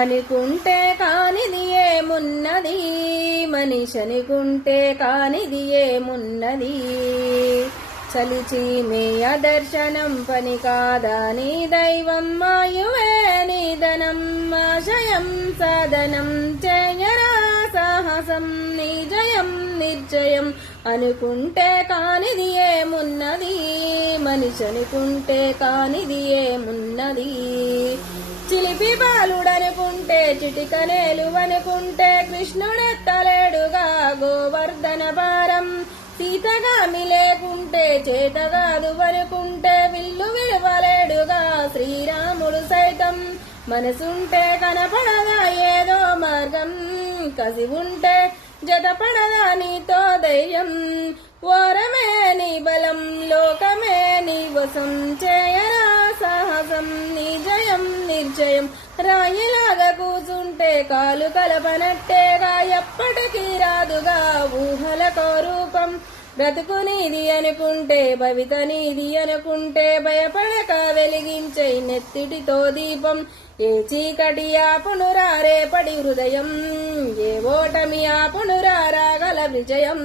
అనుకుంటే కానిది ఏమున్నది, మనిషనుకుంటే కానిది ఏమున్నది. చలిచి మేయ దర్శనం పని కాదా నీ దైవం, మాయువే నిధనం ఆశయం సాధనం చేయరా సాహసం నీ జయం నిర్జయం. అనుకుంటే కానిది ఏమున్నది, మనిషనుకుంటే కానిది ఏమున్నది. చిలిపి బాలుడనుకుంటే చిటికనేలువనుకుంటే కృష్ణుడెత్తలేడుగా గోవర్ధన భారం. సీతగామి లేకుంటే చేతగాదు వనుకుంటే విల్లు విడవలేడుగా శ్రీరాముడు సైతం. మనసుంటే కనపడదా ఏదో మార్గం, కసి ఉంటే జతపడదా నీతో ధైర్యం. ఓరమే నీ బలం లోకమే నీ వశం, చేయరా సాహసం నీ జయం నిర్జయం. రాయిలాగా కూసుంటే కాలు కలపనట్టేగా ఎప్పటికీ రాదుగా ఊహలకో రూపం. బ్రతుకు నీది అనుకుంటే భవిత నీది అనుకుంటే భయపడక వెలిగించే నెత్తిటితో దీపం. ఏ చీకటి ఆపునురా రేపటి హృదయం, ఏ ఓటమి ఆపునురా రాగల విజయం.